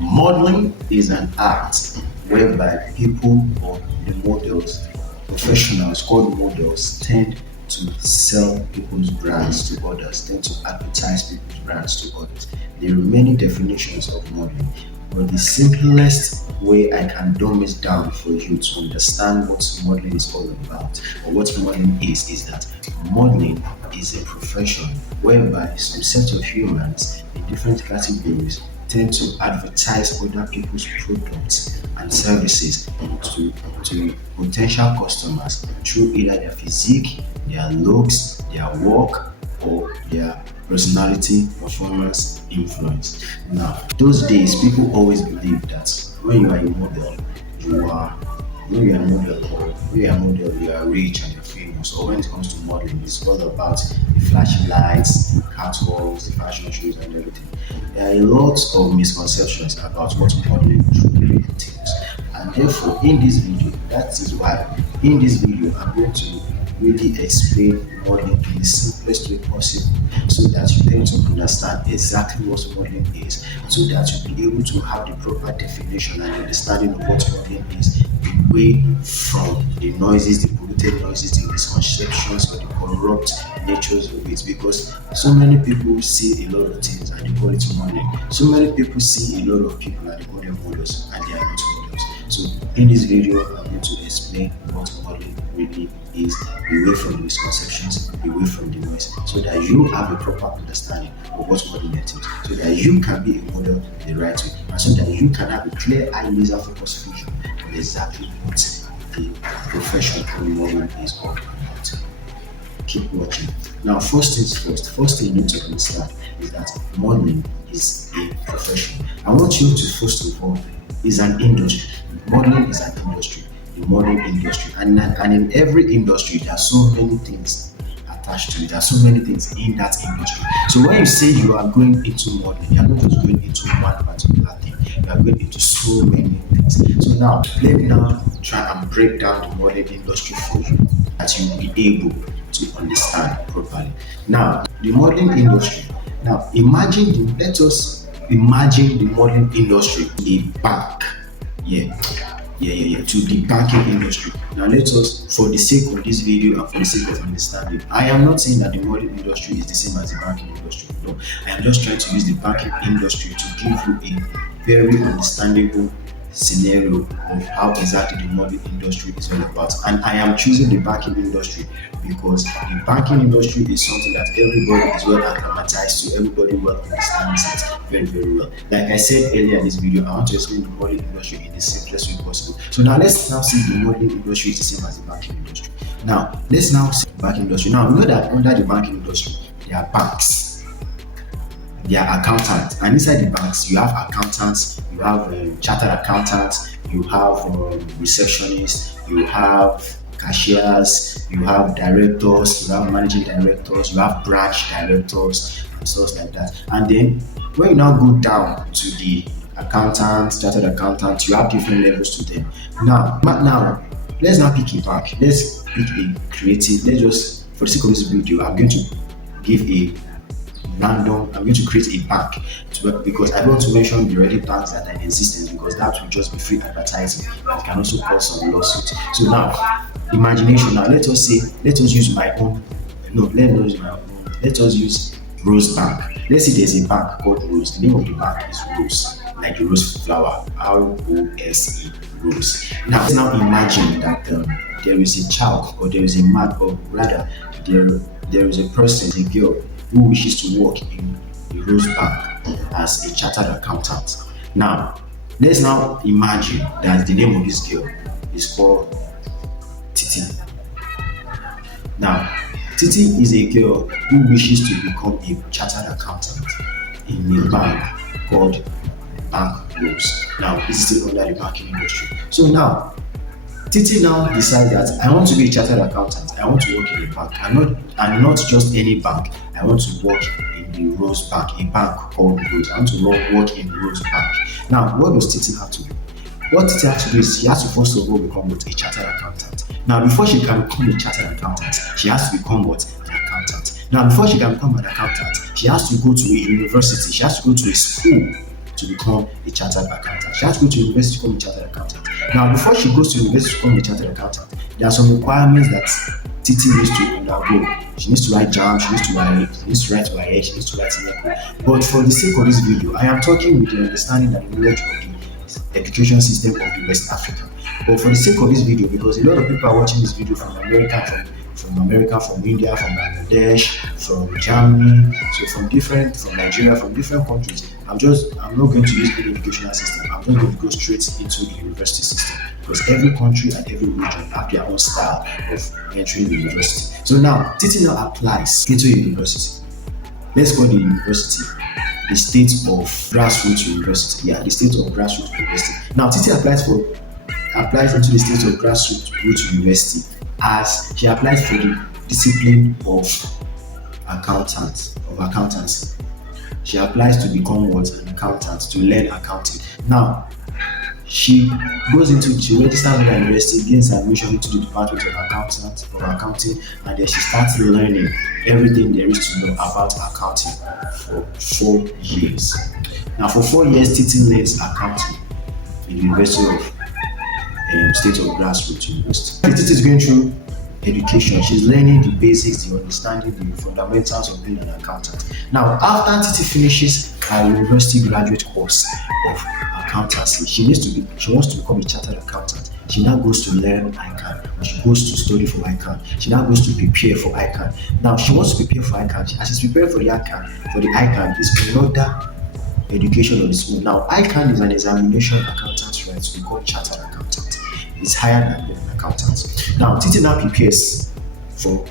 Modeling is an art whereby people or the models, professionals called models, tend to sell people's brands to others, tend to advertise people's brands to others. There are many definitions of modeling, but the simplest way I can dumb it down for you to understand what modeling is all about or what modeling is that modeling is a profession whereby some set of humans in different categories tend to advertise other people's products and services to potential customers through either their physique, their looks, their work, or their personality, performance, influence. Now, those days, people always believe that when you are a model, you are when you are a model or when you are a model, you are rich and you're famous. Or when it comes to modeling, it's all about the flashy lights, catwalks, the fashion shows, and everything. There are a lot of misconceptions about what modeling truly entails. And therefore, in this video, that is why in this video, I'm going to really explain modeling in the simplest way possible so that you tend to understand exactly what modeling is, so that you'll be able to have the proper definition and understanding of what modeling is away from the noises, the polluted noises, the misconceptions, or the corrupt natures of it. Because so many people see a lot of things and they call it modeling. So many people see a lot of people and they call them models and they are not models. So in this video, I'm going to explain what modeling really is, away from the misconceptions, away from the noise, so that you have a proper understanding of what modeling is, so that you can be a model the right way, and so that you can have a clear eye laser focused vision on exactly what the profession of modeling is all about. Keep watching. Now, first thing you need to understand is that modeling is a profession. I want you to first of all is an industry. Modeling is an industry, the modeling industry, and in every industry there are so many things attached to it. There are so many things in that industry. So when you say you are going into modeling, you are not just going into one particular thing. You are going into so many things. So now let me now try and break down the modeling industry for you, that you will be able to understand properly. Now, the modeling industry. Now, let us imagine the modeling industry a bank. To the banking industry. Now let us, for the sake of this video and for the sake of understanding, I am not saying that the modeling industry is the same as the banking industry. No, I am just trying to use the banking industry to give you a very understandable scenario of how exactly the modeling industry is all about. And I am choosing the banking industry because the banking industry is something that everybody is well acclimatized to, everybody well understands it very, very well. Like I said earlier in this video, I want to explain the modeling industry in the simplest way possible. So now let's now see the modeling industry is the same as the banking industry. Now let's now see the banking industry. Now we know that under the banking industry there are banks, they are accountants, and inside the banks you have accountants, you have chartered accountants, you have receptionists, you have cashiers, you have directors, you have managing directors, you have branch directors, and stuff like that. And then when you now go down to the accountants, chartered accountants, you have different levels to them. Now let's not pick a bank. Let's pick a creative. Let's just, for the sake of this video, I'm going to give a random. I'm going to create a bank because I don't want to mention the already banks that are in existence, because that will just be free advertising and can also cause some lawsuits. So now, imagination. Now let us use my own. No, let us use Rose Bank. Let's say there's a bank called Rose. The name of the bank is Rose, like the rose flower. ROSE, Rose. Now let's imagine that there is a child, or there is a man, or rather there is a person, a girl, who wishes to work in the Rose Bank as a chartered accountant. Now, let's now imagine that the name of this girl is called Titi. Now, Titi is a girl who wishes to become a chartered accountant in a bank called Bank Rose. Now, this is still under the banking industry. So now, Titi now decides that I want to be a chartered accountant. I want to work in a bank, and not just any bank. I want to work in the Rose Bank, a bank called Rose. I want to work in Rose Bank. Now, what does Titi have to do? What Titi has to do is she has to first of all become a chartered accountant. Now, before she can become a chartered accountant, she has to become an accountant. Now, before she can become an accountant, she has to go to a university. She has to go to a school to become a chartered accountant. She has to go to university to become a chartered accountant. Now, before she goes to university to become a chartered accountant, there are some requirements that Titi needs to undergo. She needs to write JAM, she needs to write YA, she needs to write NECO. But for the sake of this video, I am talking with the understanding and knowledge of the education system of the West Africa. But for the sake of this video, because a lot of people are watching this video from America, from India, from Bangladesh, from Germany, so from Nigeria, from different countries. I'm not going to use any educational system. I'm just going to go straight into the university system, because every country and every region have their own style of entering the university. So now, Titi now applies into university. Let's call the university the state of grassroots university. Yeah, the state of grassroots university. Now, Titi applies into the state of grassroots university as she applies for the discipline of accountancy. She applies to become an accountant, to learn accounting. Now, she registers at the university, gains admission into the department of accounting, and then she starts learning everything there is to know about accounting for 4 years. Now, for 4 years, Titi learns accounting in the University of State of Grassroots University. Titi is going through education. She's learning the basics, the understanding, the fundamentals of being an accountant. Now, after Titi finishes her university graduate course of accountancy, she wants to become a chartered accountant. She now goes to learn ICAN, and she goes to study for ICAN. She now goes to prepare for ICAN. Now, she wants to prepare for ICAN. As she's preparing for the ICAN is another education on its own. Now, ICAN is an examination accountants write to become chartered accountant. It's higher than an accountant. Now, Titi now prepares for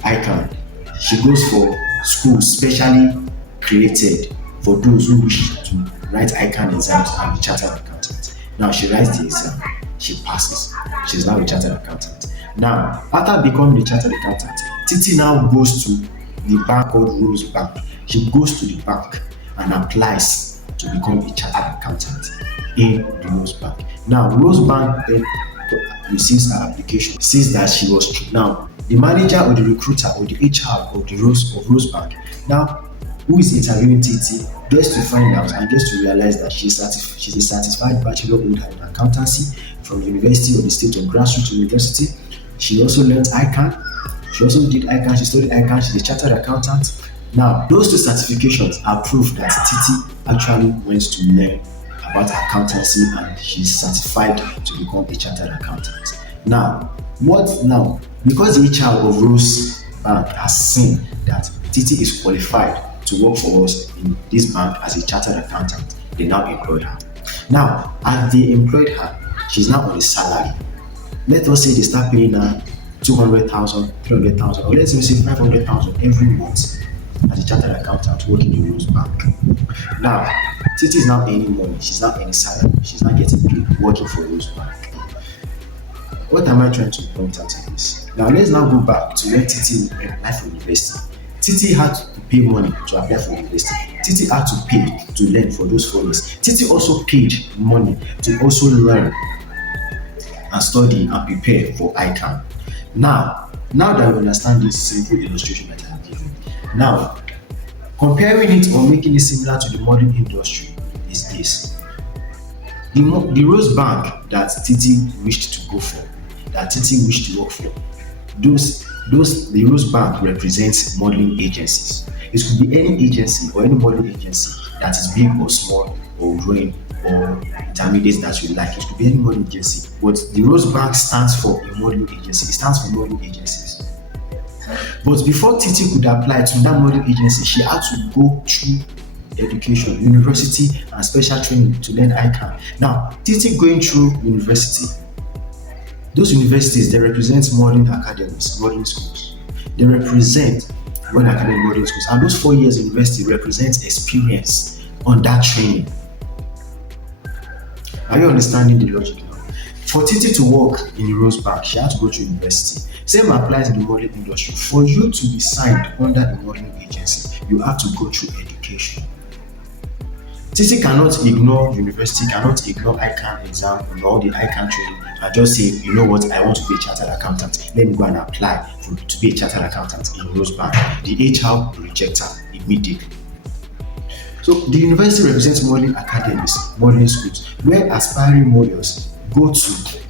ICAN. She goes for schools specially created for those who wish to write ICAN exams and be chartered accountant. Now, she writes the exam. She passes. She's now a chartered accountant. Now, after becoming a chartered accountant, Titi now goes to the bank called Rose Bank. She goes to the bank and applies to become a chartered accountant in the Rose Bank. Now, Rose Bank then receives her application, sees that she was true. Now, the manager or the recruiter or the HR of Rose Bank, now who is interviewing Titi, gets to find out and gets to realize that she's a certified bachelor holder in accountancy from the University of the State of Grassroots University. She also learned ICAN. She also did ICAN. She studied ICAN. She's a chartered accountant. Now, those two certifications are proof that Titi actually went to learn about accountancy and she's certified to become a chartered accountant. Now, because the HR of Rose Bank has seen that Titi is qualified to work for us in this bank as a chartered accountant, they now employ her. Now, as they employed her, she's now on a salary. Let us say they start paying her 200,000, 300,000, or let's say 500,000 every month as a chartered accountant working in Rose Bank. Now, Titi is now earning money. She's not earning salary. She's not getting paid working for Rose Bank. What am I trying to point out in this? Now, let's now go back to when Titi applied for university. Titi had to pay money to apply for university. Titi had to pay to learn for those 4 years. Titi also paid money to also learn and study and prepare for ICAN. Now that we understand this simple illustration that I have given, now comparing it or making it similar to the modeling industry is this. The Rose Bank that Titi wished to go for, that Titi wished to work for, the Rose Bank represents modeling agencies. It could be any agency or any modeling agency that is big or small or growing or intermediate that you like. It could be any modeling agency. But the Rose Bank stands for a modeling agency. It stands for modeling agencies. But before Titi could apply to that modeling agency, she had to go through education, university, and special training to learn ICAN. Now, Titi going through university, those universities, they represent modern academies, modern schools. They represent modern academic modern schools. And those 4 years in university represents experience on that training. Are you understanding the logic now? For Titi to work in the Rose Bank, she had to go to university. Same applies in the modeling industry. For you to be signed under a modeling agency, you have to go through education. Titi cannot ignore university, cannot ignore ICAN exam or the ICAN training and just say, you know what, I want to be a chartered accountant. Let me go and apply to be a chartered accountant in Rose Bank. The HR will reject her immediately. So the university represents modeling academies, modeling schools, where aspiring models go to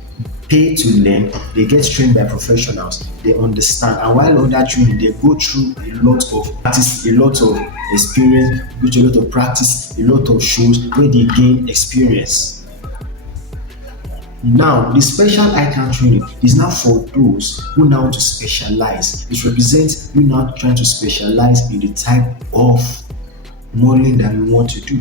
pay to learn, they get trained by professionals, they understand, and while under training, they go through a lot of practice, a lot of experience, go through a lot of practice, a lot of shows where they gain experience. Now, the special icon training is now for those who now want to specialize. It represents you now trying to specialize in the type of modeling that you want to do.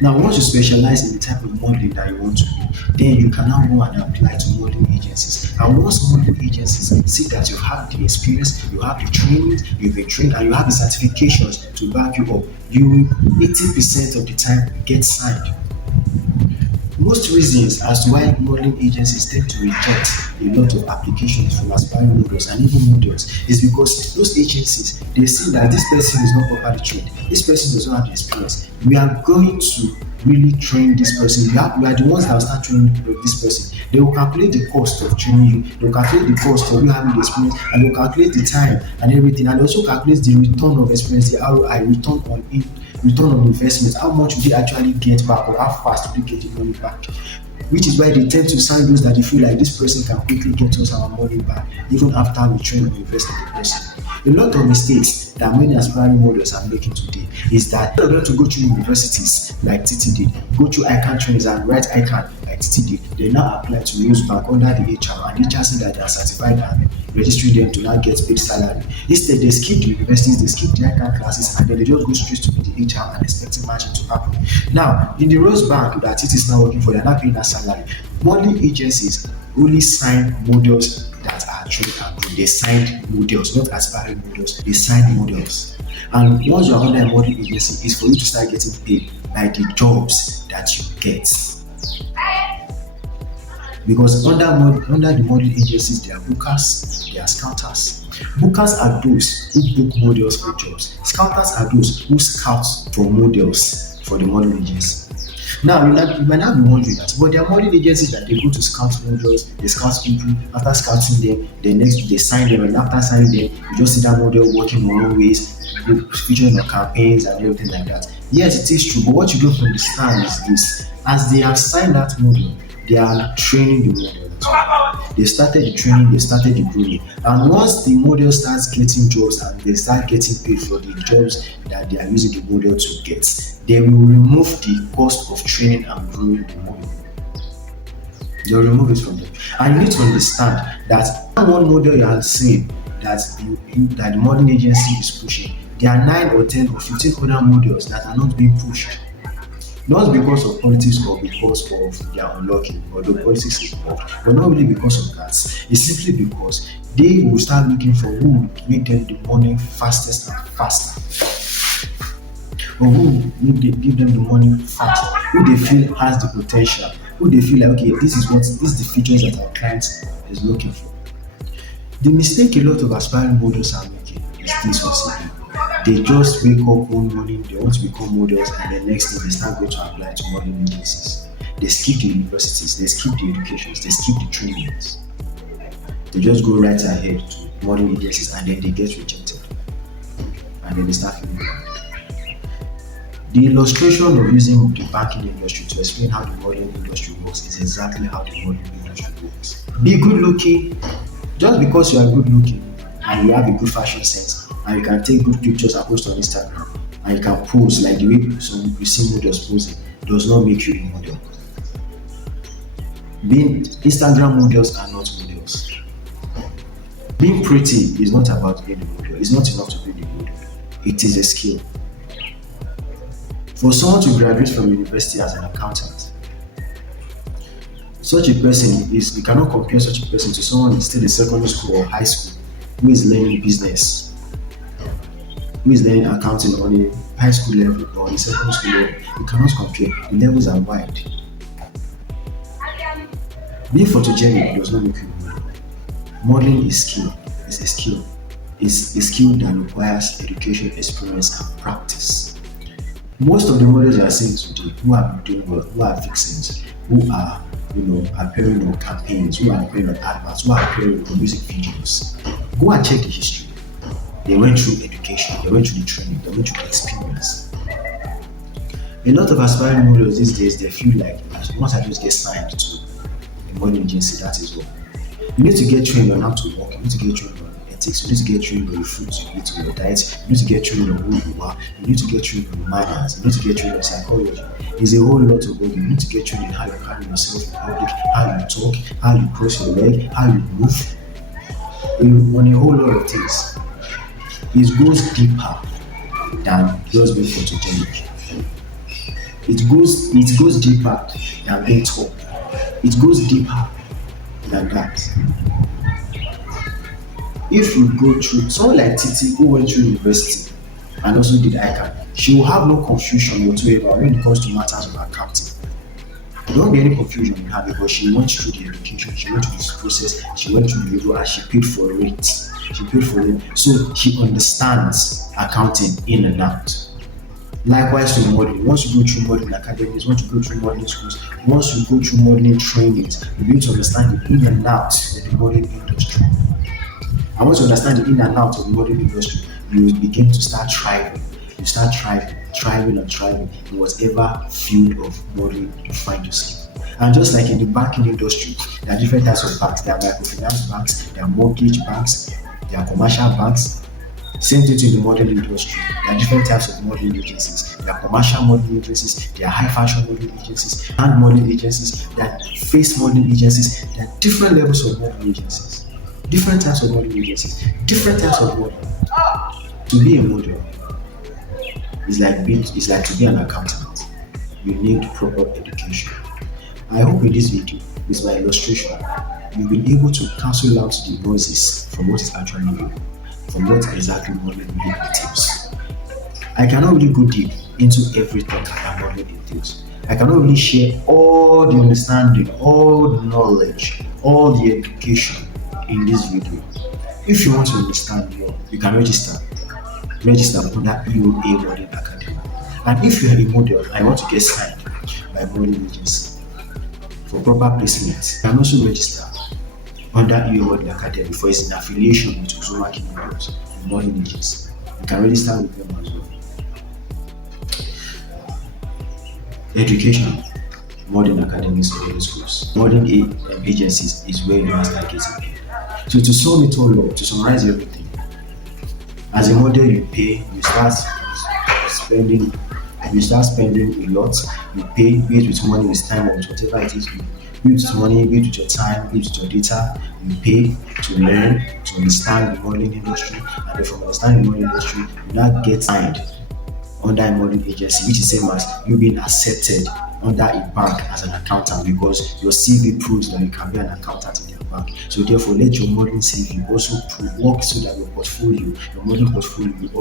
Now, once you specialize in the type of modeling that you want to do, then you can now go and apply to modeling agencies. And once modeling agencies see that you have the experience, you have the training, you've been trained, and you have the certifications to back you up, you will 80% of the time get signed. Most reasons as to why modeling agencies tend to reject a lot of applications from aspiring models and even models is because those agencies, they see that this person is not properly trained, this person does not have the experience. We are going to really train this person. We are the ones that will start training this person. They will calculate the cost of training you, they will calculate the cost of you having the experience, and they will calculate the time and everything, and also calculate the return of experience, the ROI, return on investment, how much will they actually get back or how fast will they get the money back, which is why they tend to sign those that they feel like this person can quickly get us our money back even after we train or invest in the person. A lot of mistakes that many aspiring models are making today is that they're going to go through universities like TT did, go through ICANN trainings and write ICANN like TT did. They now apply to Rosebank under the HR, and HR say that they are certified and registering them to now get paid salary. Instead, they skip the universities, they skip the ICANN classes, and then they just go straight to the HR and expecting matching to happen. Now, in the Rosebank that TT is now working for, they're not paying that salary. Modeling agencies only sign models that are trained and good. They signed models, not aspiring models. They signed models. And once you are under a modeling agency, it's for you to start getting paid by the jobs that you get. Because under the modeling agencies, there are bookers, there are scouters. Bookers are those who book models for jobs. Scouters are those who scout for models for the modeling agency. Now, you might not be wondering that, but there are modeling agencies that they go to scout models, they scout people, after scouting them, the next week they sign them, and after signing them, you just see that model working on always, featuring on campaigns and everything like that. Yes, it is true, but what you don't understand is this: as they have signed that model, they are training the model. They started the training, they started the grooming, and once the model starts getting jobs and they start getting paid for the jobs that they are using the model to get, they will remove the cost of training and grooming the model. They will remove it from them. And you need to understand that one model you are seeing that the modeling agency is pushing, there are 9 or 10 or 15 other models that are not being pushed. Not because of politics or because of their unlocking, although politics is involved, but not really because of that. It's simply because they will start looking for who will make them the money fastest and faster, or who will give them the money fast, who they feel has the potential, who they feel like, okay, this is the features that our client is looking for. The mistake a lot of aspiring models are making is this one. They just wake up one morning, they want to become models, and the next thing they start going to apply to modeling agencies. They skip the universities, they skip the educations, they skip the trainings. They just go right ahead to modeling agencies, and then they get rejected. And then they start feeling bad. The illustration of using the banking industry to explain how the modeling industry works is exactly how the modeling industry works. Be good looking. Just because you are good looking and you have a good fashion sense, and you can take good pictures and post on Instagram, and you can pose like the way some you see models posing, does not make you a model. Being Instagram models are not models. Being pretty is not about being a model. It's not enough to be a model. It is a skill. For someone to graduate from university as an accountant, such a person you cannot compare such a person to someone who is still in secondary school or high school who is learning business, who is learning accounting on a high school level or a secondary school level. You cannot compare. The levels are wide. Being photogenic does not make you a model. Modeling is skill. It's a skill. It's a skill that requires education, experience, and practice. Most of the models you are seeing today who are doing well, who are vixens, who are appearing on campaigns, who are appearing on adverts, who are appearing on music videos. Go and check the history. They went through education, they went through the training, they went through the experience. A lot of aspiring models these days, they feel like once I just get signed to a modeling agency, that is all. You need to get trained on how to walk, you need to get trained on ethics, you need to get trained on your fruits, you need to your diet, you need to get trained on who you are, you need to get trained on manners, you need to get trained on psychology. There's a whole lot of work. You need to get trained in how you carry yourself in public, how you talk, how you cross your leg, how you move, on a whole lot of things. It goes deeper than just being photogenic. It goes deeper than being tall. It goes deeper than that. If you go through someone like Titi who went through university and also did ICANN, she will have no confusion whatsoever when it comes to matters of accounting. There won't be any confusion in her because she went through the education, she went through this process, she went through the role and she paid for it. She paid for it. So she understands accounting in and out. Likewise to modeling. Once you go through modeling academies, once you go through modeling schools, once you go through modeling trainings, you'll be able to understand the in and out of the modeling industry. And once you understand the in and out of the modeling industry, you will begin to start thriving. You start thriving and thriving in whatever field of modeling you find yourself. And just like in the banking industry, there are different types of banks. There are microfinance banks, there are mortgage banks, there are commercial banks. Same thing to the modeling industry. There are different types of modeling agencies. There are commercial modeling agencies, there are high fashion modeling agencies, hand modeling agencies, there are face modeling agencies, there are different levels of modeling agencies, different types of modeling agencies, different types of modeling. To be a model is like to be an accountant. You need proper education. I hope in this video, with my illustration, you've been able to cancel out the noises from what is actually real, from what exactly modeling really entails. I cannot really go deep into everything that modeling entails. I cannot really share all the understanding, all the knowledge, all the education in this video. If you want to understand more, you can register under EOA Modeling Academy. And if you are a model and you want to get signed by modeling agency for proper placement, you can also register under EOA Modeling Academy for its affiliation with Uzumaki Models and modeling agency. You can register with them as well. Education, modeling academies or modeling schools, modeling agencies is where you must start getting. So to sum it all up, to summarize everything, as a model you pay, you start spending a lot, you pay, be it with money, with time, or with whatever it is, be it with money, be it with your time, be it with your data, you pay to learn, to understand the modeling industry, and then from understanding the modeling industry, you now get signed under a modeling agency, which is same as you being accepted under a bank as an accountant because your CV proves that you can be an accountant in their bank. So therefore, let your modeling CV also work so that your modeling portfolio will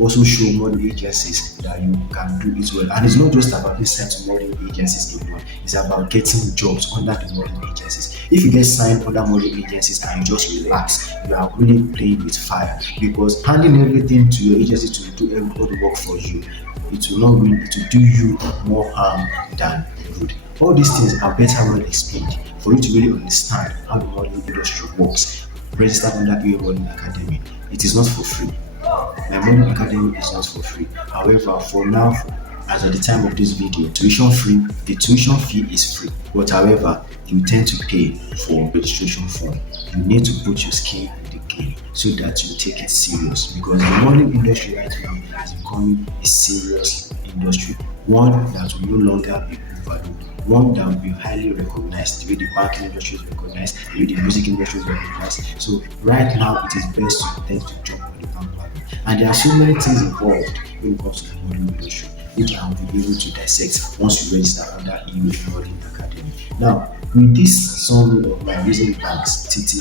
also show modeling agencies that you can do it well. And it's not just about being signed to modeling agencies alone, it's about getting jobs under the modeling agencies. If you get signed under modeling agencies and you just relax, you are really playing with fire because handing everything to your agency to do all the work for you, it will do you more harm than good. All these things are better well explained for you to really understand how the modeling industry works. Register under EOA Modeling Academy. It is not for free. My modeling academy is not for free. However, for now, as at the time of this video, the tuition fee is free. But however, you tend to pay for registration form. You need to put your skin in the game so that you take it serious because the modeling industry right now is becoming a serious industry, one that will no longer be overlooked, one that will be highly recognized, the way the banking industry is recognized, the way the music industry is recognized. So right now, it is best to tend to jump on the bandwagon. And there are so many things involved when it comes to the modeling industry, which I will be able to dissect once you register under EOA Modeling Academy. Now, with this summary of my using banks, Titi,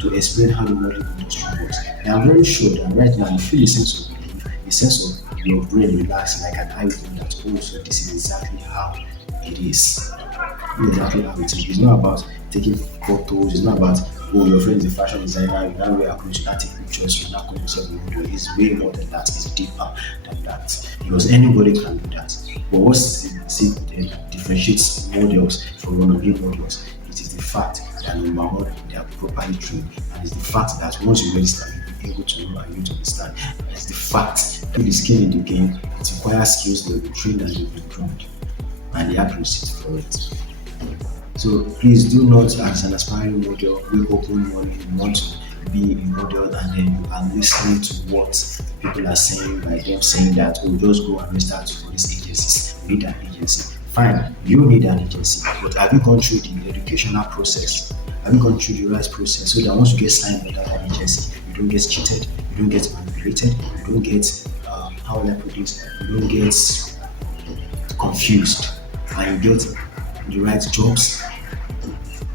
to explain how the modeling industry works, I am very sure that right now you feel a sense of relief, a sense of your brain relaxing like an eye open that also this is exactly how it is. Exactly how it is. It's not about taking photos, it's not about your friend is a fashion designer, you now wear clothes, you now take pictures, you now call yourself a model. It's way more than that, it's deeper than that. Because anybody can do that. But what differentiates models from runaway models, it is the fact that number one, they are properly trained, and it's the fact that once you register, able to know and you to understand. It's the fact. If the skill in the game, it requires skills they'll be trained and they'll be groomed, and they have to sit for it. So please do not, as an aspiring model, wake up one morning you want to be a model and then you are listening to what people are saying by them saying that, oh, just go and register to these agencies. You need an agency. Fine, you need an agency, but have you gone through the educational process? Have you gone through the right process so that once you get signed by that agency, you don't get cheated, you don't get manipulated, you don't get, how will I put this, you don't get confused, and you get the right jobs,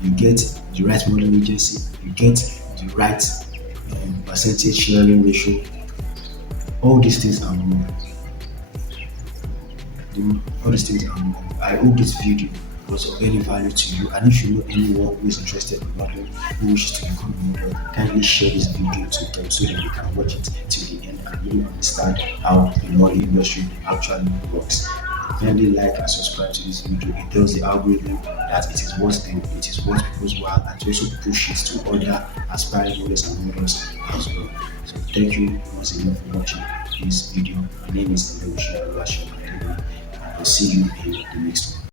you get the right modeling agency, you get the right percentage sharing ratio. All these things are more. All these things are more. I hope this video was of any value to you. And if you know anyone who is interested in modeling, who wishes to become a model, kindly share this video to them so that they can watch it till the end and really understand how the modeling industry actually works. Kindly like and subscribe to this video. It tells the algorithm that it is worth them, it is worth people's while, and to also push it to other aspiring models and models as well. So thank you once again for watching this video. My name is Ndebushe Oluwaseun, and I'll see you in the next one.